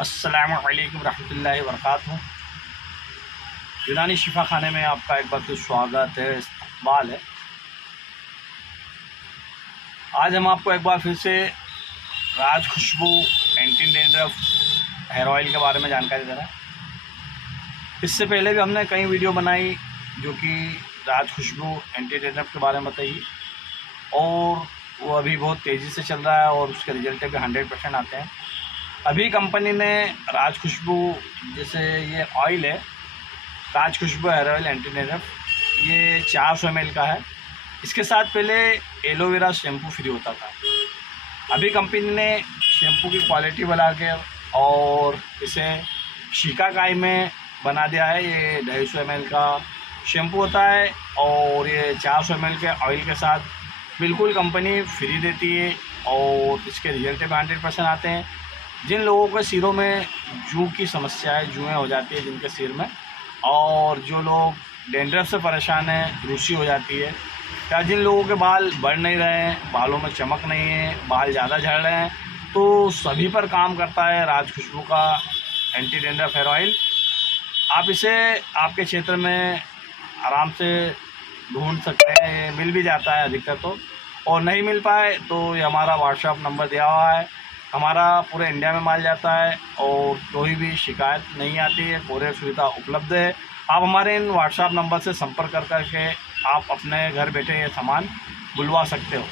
अस्सलामुअलैकुम रहमतुल्लाहि वबरकातुहू। यूनानी शिफा खाने में आपका एक बार फिर स्वागत है, इस्तकबाल है। आज हम आपको एक बार फिर से राज खुशबू एंटी डैंड्रफ हेयर ऑयल के बारे में जानकारी दे रहा है। इससे पहले भी हमने कई वीडियो बनाई जो कि राज खुशबू एंटी डैंड्रफ के बारे में बताई, और वो अभी बहुत तेज़ी से चल रहा है और उसके रिजल्ट भी 100% आते हैं। अभी कंपनी ने राज खुशबू, जैसे ये ऑयल है राज खुशबू हेयर ऑयल एंटी डैंड्रफ, ये 400 ml का है। इसके साथ पहले एलोवेरा शैम्पू फ्री होता था। अभी कंपनी ने शैम्पू की क्वालिटी बढ़ा के और इसे शिकाकाई में बना दिया है। ये 250 ml का शैम्पू होता है और ये 400 ml के ऑयल के साथ बिल्कुल कंपनी फ्री देती है, और इसके रिजल्ट भी 100% आते हैं। जिन लोगों के सिरों में जू की समस्या है, जुएँ हो जाती है जिनके सिर में, और जो लोग डैंड्रफ से परेशान हैं, रूसी हो जाती है, या जिन लोगों के बाल बढ़ नहीं रहे हैं, बालों में चमक नहीं है, बाल ज़्यादा झड़ रहे हैं, तो सभी पर काम करता है राज खुशबू का एंटी डैंड्रफ हेयर ऑयल। आप इसे आपके क्षेत्र में आराम से ढूंढ सकते हैं, मिल भी जाता है अधिकतर तो, और नहीं मिल पाए तो ये हमारा व्हाट्सएप नंबर दिया हुआ है। हमारा पूरे इंडिया में माल जाता है और कोई भी शिकायत नहीं आती है, पूरे सुविधा उपलब्ध है। आप हमारे इन व्हाट्सएप नंबर से संपर्क करके आप अपने घर बैठे ये सामान बुलवा सकते हो।